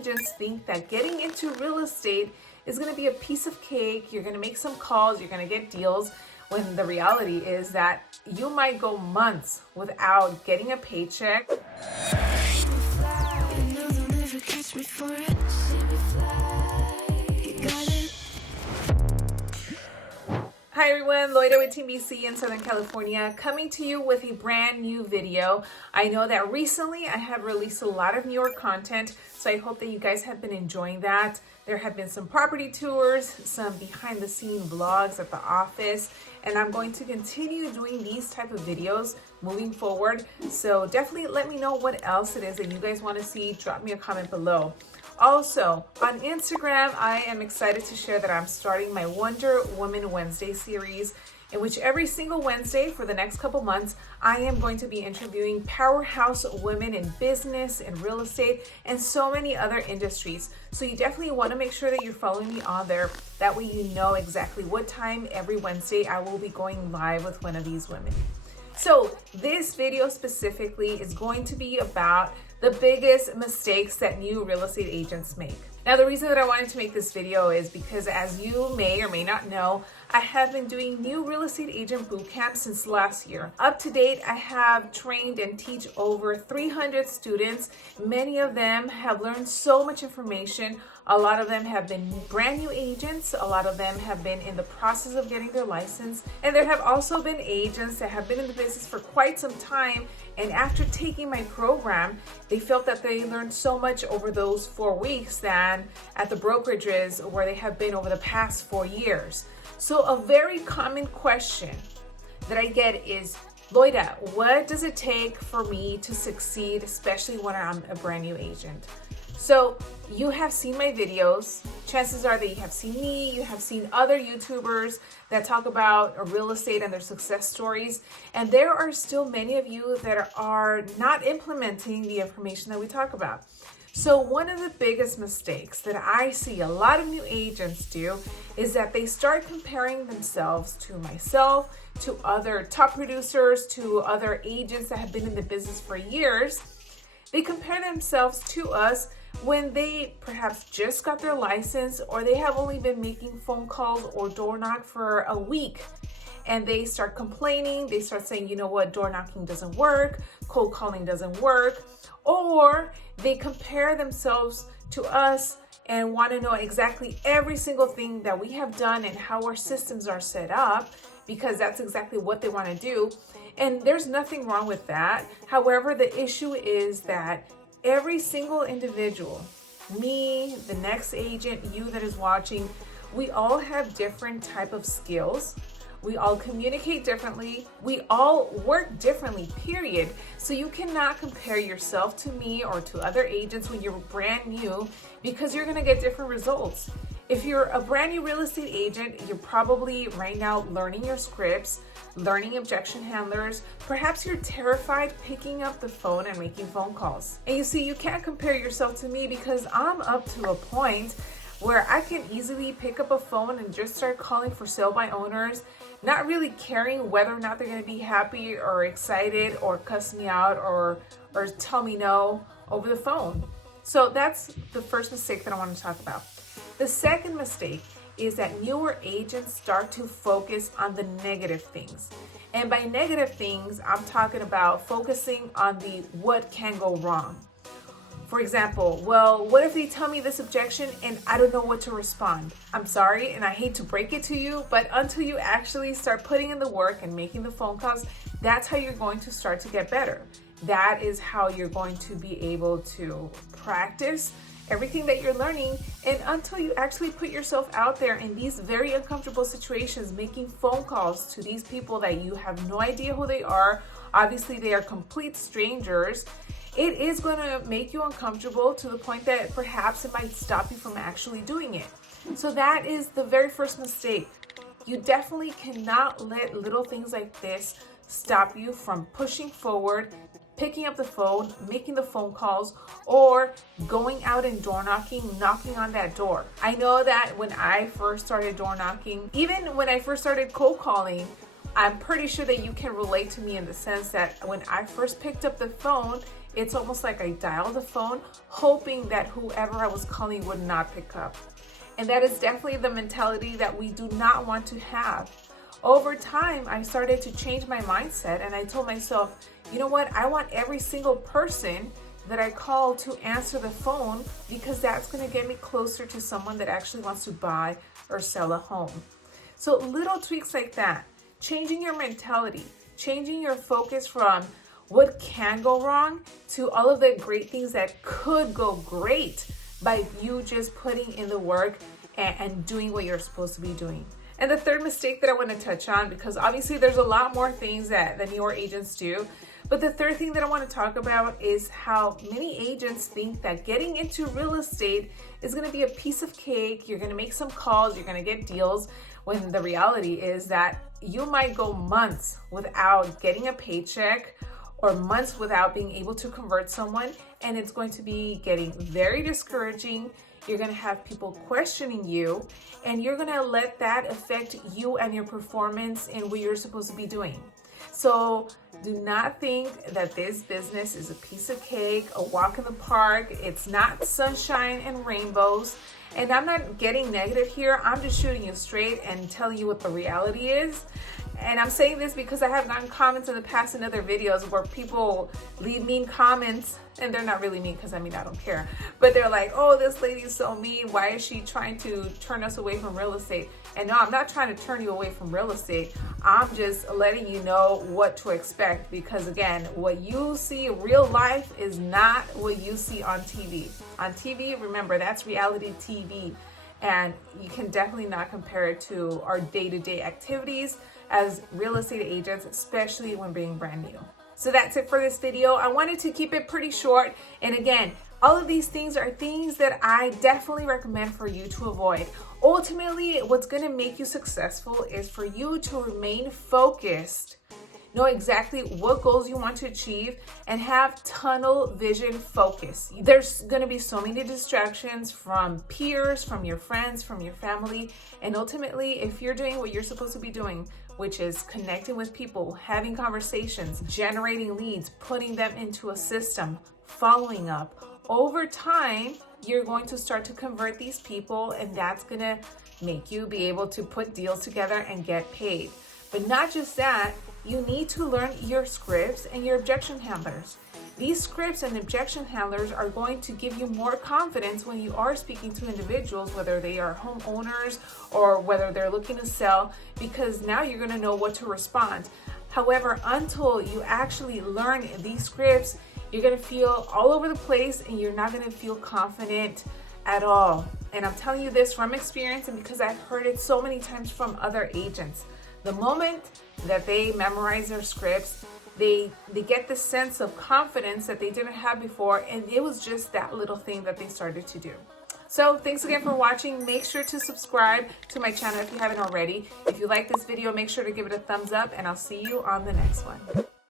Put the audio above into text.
agents think that getting into real estate is going to be a piece of cake. You're going to make some calls, you're going to get deals, when the reality is that you might go months without getting a paycheck. Hi everyone, Loida with Team BC in Southern California, coming to you with a brand new video. I know that recently I have released a lot of newer content, so I hope that you guys have been enjoying that. There have been some property tours, some behind the scene vlogs at the office, and I'm going to continue doing these type of videos moving forward. So definitely let me know what else it is that you guys want to see. Drop me a comment below. Also, on Instagram, I am excited to share that I'm starting my Wonder Woman Wednesday series, in which every single Wednesday for the next couple months, I am going to be interviewing powerhouse women in business and real estate and so many other industries. So you definitely want to make sure that you're following me on there. That way you know exactly what time every Wednesday I will be going live with one of these women. So this video specifically is going to be about the biggest mistakes that new real estate agents make. Now, the reason that I wanted to make this video is because, as you may or may not know, I have been doing new real estate agent bootcamp since last year. Up to date, I have trained and teach over 300 students. Many of them have learned so much information. A lot of them have been brand new agents. A lot of them have been in the process of getting their license. And there have also been agents that have been in the business for quite some time. And after taking my program, they felt that they learned so much over those 4 weeks than at the brokerages where they have been over the past 4 years. So a very common question that I get is, Loida, what does it take for me to succeed, especially when I'm a brand new agent? So you have seen my videos. Chances are that you have seen me, you have seen other YouTubers that talk about real estate and their success stories. And there are still many of you that are not implementing the information that we talk about. So one of the biggest mistakes that I see a lot of new agents do is that they start comparing themselves to myself, to other top producers, to other agents that have been in the business for years. They compare themselves to us when they perhaps just got their license, or they have only been making phone calls or door knock for a week. And they start complaining, they start saying, you know what, door knocking doesn't work, cold calling doesn't work, or they compare themselves to us and want to know exactly every single thing that we have done and how our systems are set up, because that's exactly what they want to do. And there's nothing wrong with that. However, the issue is that every single individual, me, the next agent, you that is watching, we all have different type of skills. We all communicate differently. We all work differently, period. So you cannot compare yourself to me or to other agents when you're brand new, because you're gonna get different results. If you're a brand new real estate agent, you're probably right now learning your scripts, learning objection handlers. Perhaps you're terrified picking up the phone and making phone calls. And you see, you can't compare yourself to me, because I'm up to a point where I can easily pick up a phone and just start calling for sale by owners, not really caring whether or not they're going to be happy or excited or cuss me out or tell me no over the phone. So that's the first mistake that I want to talk about. The second mistake is that newer agents start to focus on the negative things. And by negative things, I'm talking about focusing on the what can go wrong. For example, well, what if they tell me this objection and I don't know what to respond? I'm sorry, and I hate to break it to you, but until you actually start putting in the work and making the phone calls, that's how you're going to start to get better. That is how you're going to be able to practice everything that you're learning, and until you actually put yourself out there in these very uncomfortable situations, making phone calls to these people that you have no idea who they are. Obviously, they are complete strangers. It is going to make you uncomfortable to the point that perhaps it might stop you from actually doing it. So that is the very first mistake. You definitely cannot let little things like this stop you from pushing forward, picking up the phone, making the phone calls, or going out and door knocking on that door. I know that when I first started door knocking, even when I first started cold calling, I'm pretty sure that you can relate to me in the sense that when I first picked up the phone It's almost like I dialed the phone, hoping that whoever I was calling would not pick up. And that is definitely the mentality that we do not want to have. Over time, I started to change my mindset, and I told myself, you know what? I want every single person that I call to answer the phone, because that's going to get me closer to someone that actually wants to buy or sell a home. So little tweaks like that, changing your mentality, changing your focus from what can go wrong to all of the great things that could go great by you just putting in the work and doing what you're supposed to be doing. And the third mistake that I want to touch on, because obviously there's a lot more things that the newer agents do, but the third thing that I want to talk about is how many agents think that getting into real estate is going to be a piece of cake. You're going to make some calls, you're going to get deals, when the reality is that you might go months without getting a paycheck or months without being able to convert someone, and it's going to be getting very discouraging. You're going to have people questioning you, and you're going to let that affect you and your performance in what you're supposed to be doing. So do not think that this business is a piece of cake, a walk in the park. It's not sunshine and rainbows. And I'm not getting negative here. I'm just shooting you straight and telling you what the reality is. And I'm saying this because I have gotten comments in the past in other videos where people leave mean comments, and they're not really mean, because I don't care. But they're like, oh, this lady is so mean. Why is she trying to turn us away from real estate? And no, I'm not trying to turn you away from real estate. I'm just letting you know what to expect, because again, what you see in real life is not what you see on TV. On TV, remember, that's reality TV. And you can definitely not compare it to our day-to-day activities as real estate agents, especially when being brand new. So that's it for this video. I wanted to keep it pretty short. And again, all of these things are things that I definitely recommend for you to avoid. Ultimately, what's going to make you successful is for you to remain focused, know exactly what goals you want to achieve, and have tunnel vision focus. There's going to be so many distractions from peers, from your friends, from your family. And ultimately, if you're doing what you're supposed to be doing, which is connecting with people, having conversations, generating leads, putting them into a system, following up, over time, you're going to start to convert these people, and that's going to make you be able to put deals together and get paid. But not just that, you need to learn your scripts and your objection handlers. These scripts and objection handlers are going to give you more confidence when you are speaking to individuals, whether they are homeowners or whether they're looking to sell, because now you're going to know what to respond. However, until you actually learn these scripts, you're going to feel all over the place, and you're not going to feel confident at all. And I'm telling you this from experience, and because I've heard it so many times from other agents. The moment that they memorize their scripts, they get this sense of confidence that they didn't have before, and it was just that little thing that they started to do. So thanks again for watching. Make sure to subscribe to my channel if you haven't already. If you like this video, make sure to give it a thumbs up, and I'll see you on the next one.